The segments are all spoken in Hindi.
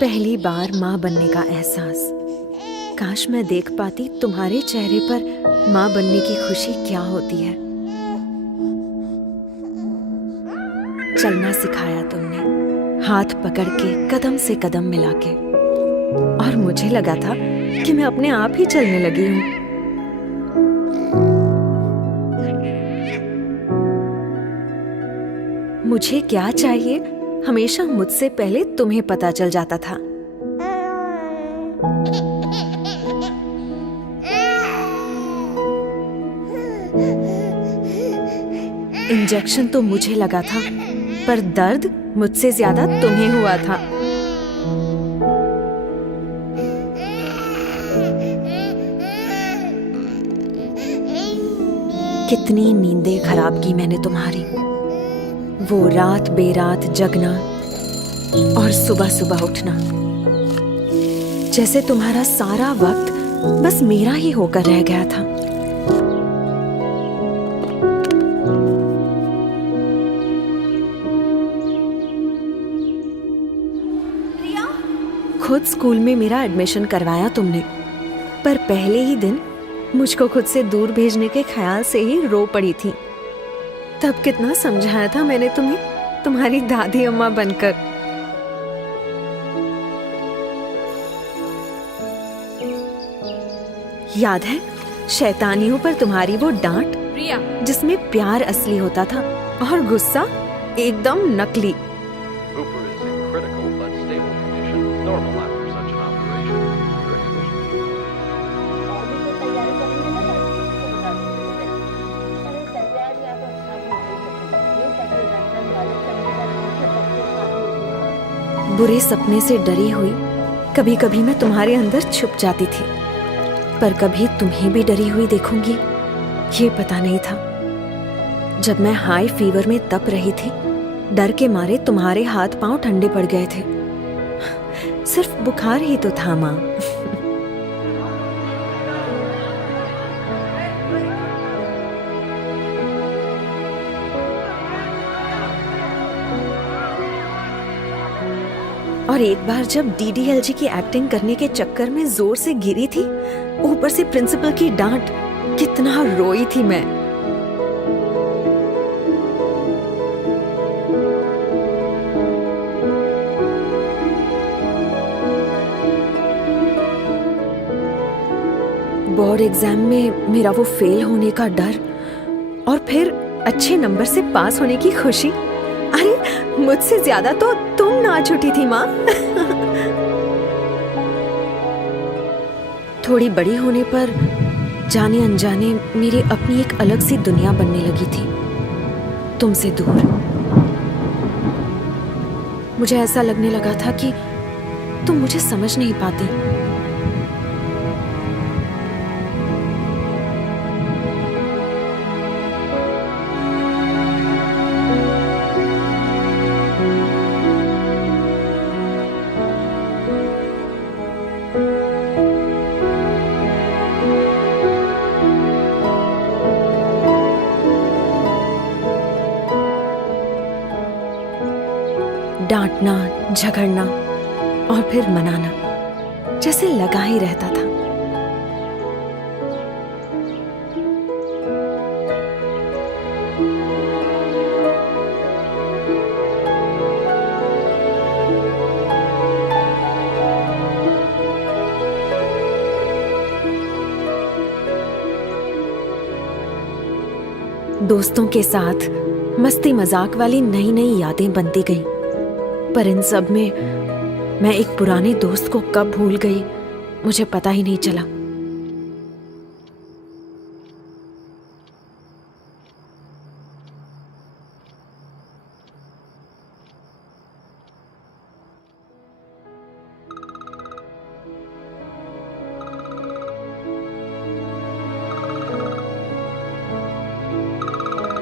पहली बार माँ बनने का एहसास। काश मैं देख पाती तुम्हारे चेहरे पर माँ बनने की खुशी क्या होती है। चलना सिखाया तुमने, हाथ पकड़ के कदम से कदम मिला के, और मुझे लगा था कि मैं अपने आप ही चलने लगी हूँ। मुझे क्या चाहिए हमेशा मुझसे पहले तुम्हें पता चल जाता था। इंजेक्शन तो मुझे लगा था, पर दर्द मुझसे ज्यादा तुम्हें हुआ था। कितनी नींदें खराब की मैंने तुम्हारी, वो रात बेरात जगना और सुबह सुबह उठना, जैसे तुम्हारा सारा वक्त बस मेरा ही होकर रह गया था। खुद स्कूल में मेरा एडमिशन करवाया तुमने, पर पहले ही दिन मुझको खुद से दूर भेजने के ख्याल से ही रो पड़ी थी। तब कितना समझाया था मैंने तुम्हें, तुम्हारी दादी अम्मा बनकर। याद है शैतानियों पर तुम्हारी वो डांट, जिसमें प्यार असली होता था और गुस्सा एकदम नकली। बुरे सपने से डरी हुई कभी कभी मैं तुम्हारे अंदर छुप जाती थी, पर कभी तुम्हें भी डरी हुई देखूंगी ये पता नहीं था। जब मैं हाई फीवर में तप रही थी, डर के मारे तुम्हारे हाथ पांव ठंडे पड़ गए थे। सिर्फ बुखार ही तो था माँ। और एक बार जब डीडीएलजी की एक्टिंग करने के चक्कर में जोर से गिरी थी, ऊपर से प्रिंसिपल की डांट, कितना रोई थी मैं। बोर्ड एग्जाम में मेरा वो फेल होने का डर, और फिर अच्छे नंबर से पास होने की खुशी। अरे मुझसे ज्यादा तो तुम नाच उठी थी माँ। थोड़ी बड़ी होने पर जाने अनजाने मेरी अपनी एक अलग सी दुनिया बनने लगी थी, तुमसे दूर। मुझे ऐसा लगने लगा था कि तुम मुझे समझ नहीं पाती। डांटना, झगड़ना और फिर मनाना, जैसे लगा ही रहता था। दोस्तों के साथ मस्ती मजाक वाली नई नई यादें बनती गईं, पर इन सब में मैं एक पुराने दोस्त को कब भूल गई मुझे पता ही नहीं चला।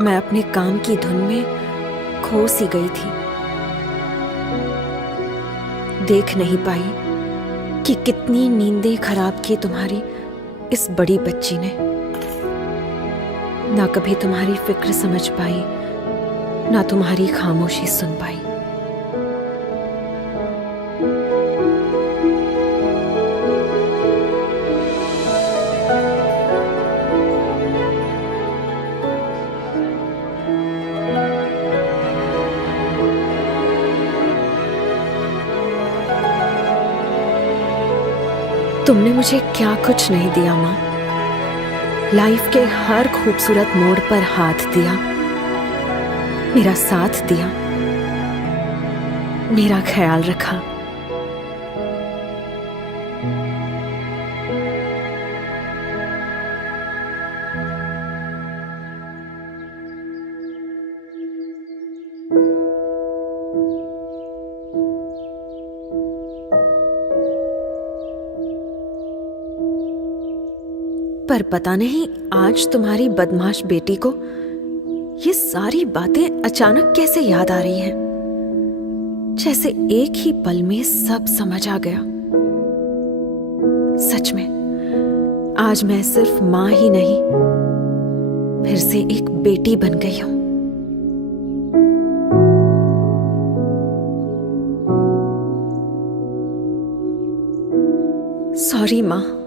मैं अपने काम की धुन में खो सी गई थी। देख नहीं पाई कि कितनी नींदें खराब की तुम्हारी इस बड़ी बच्ची ने। ना कभी तुम्हारी फिक्र समझ पाई, ना तुम्हारी खामोशी सुन पाई। तुमने मुझे क्या कुछ नहीं दिया माँ। लाइफ के हर खूबसूरत मोड़ पर हाथ दिया, मेरा साथ दिया, मेरा ख्याल रखा। पर पता नहीं आज तुम्हारी बदमाश बेटी को ये सारी बातें अचानक कैसे याद आ रही हैं, जैसे एक ही पल में सब समझ आ गया। सच में आज मैं सिर्फ मां ही नहीं, फिर से एक बेटी बन गई हूं। सॉरी मां।